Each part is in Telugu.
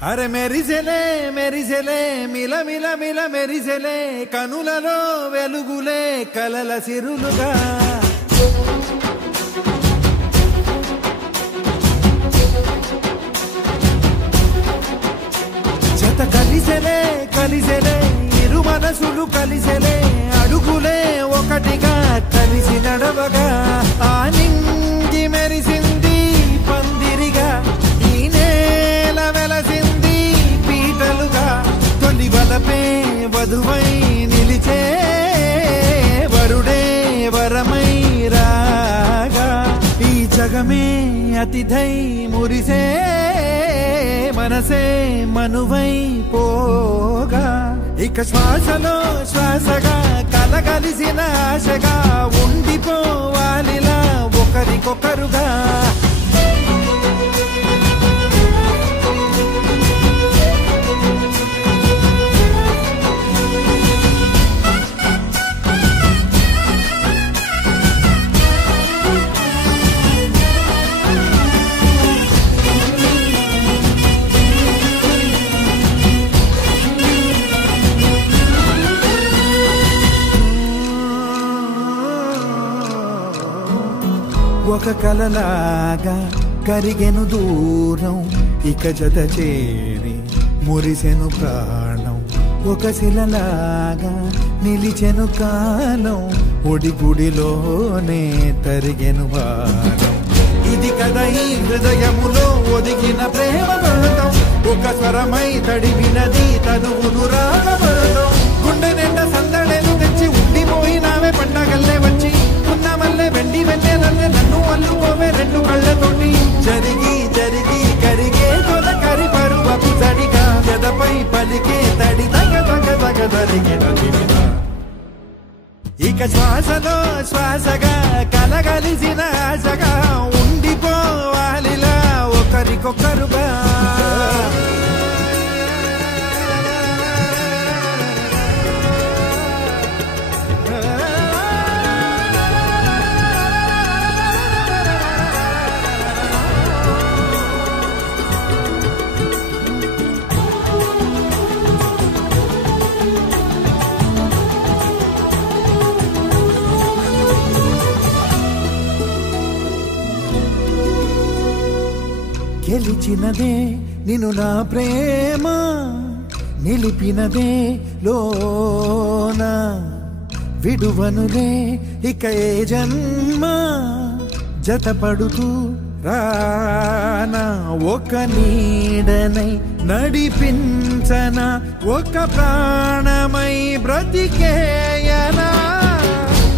అరే మెరిసెలే మెరిసెలే మిల మిల మిల మెరిసెలే కనులలో వెలుగులే కలల సిరులుగా జత కలిసెలే కలిసెలే ఇరు మనసులు కలిసెలే అడుగులే ఒకటిగా కలిసి నడవగా ఆ నింగి మెరిసింది పందిరిగా ఈ నేల వెలసింది పీటలుగా తొలి వలపే వధువై నిలిచే వరుడే వరమై రాగా ఈ జగమే అతిథై మురిసే మనసే మనువై పోగా ఇక శ్వాసలో శ్వాసగా కలగలిసిన ఆశగా ఉండిపోవాలిలా ఒకరికొకరుగా ఒక కలలాగా కరిగెను దూరం ఇక జత చేరి మురిసెను ప్రాణం ఒక శిలలాగా నిలిచెను కాలం ఒడి గుడిలోనే తరిగెను వారం ఇది కదా ఈ హృదయములో ఒదిగిన ప్రేమ బంధం ఒక స్వరమై తడివినది తనువును రాగబంధం గుండె నిండా సందడేలు తెచ్చి ఉండిపోయినావే పండగల్లే వచ్చి ఉన్నమల్లే వెండి వెన్నెలల్లే నన్ను అల్లుకోవే రెండు కళ్ళతోటి జరిగి జరిగి కరిగే తొల కరి పరువపు జడిగా ఎదపై పలికే తడి తగ తగ తగ జరిగిన ఇక శ్వాసలో శ్వాసగా కలగలిసిన ఆశగా ఉండిపోవాలిలా ఒకరికొకరుగా గెలిచినదే నిన్ను నా ప్రేమ నిలిపినదే లోన విడువనులే ఇక ఏ జన్మ జతపడుతూ రానా ఒక నీడనై నడిపించన ఒక ప్రాణమై బ్రతికేయనా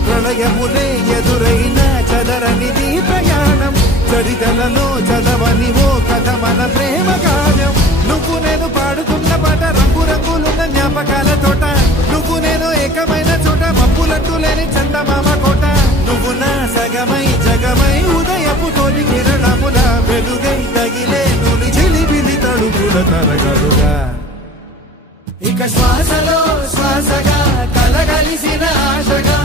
ప్రళయములే ఎదురైన చదరనిది ప్రయాణం చరితలలో చదవని ఓ కథ మన ప్రేమ కావ్యం నువ్వు నేను పాడుతున్న పాట రంగు రంగులున్న జ్ఞాపకాల తోట నువ్వు నేను ఏకమైన చోట మబ్బులట్టు లేని చందమామ కోట నువ్వు నా సగమై జగమై ఉదయపు తోలి కిరణముల వెలుగై తగిలే నులి చిలిబిలి తడుగుల తరగలుగా ఇక శ్వాసలో శ్వాసగా కలగలిసిన ఆశగా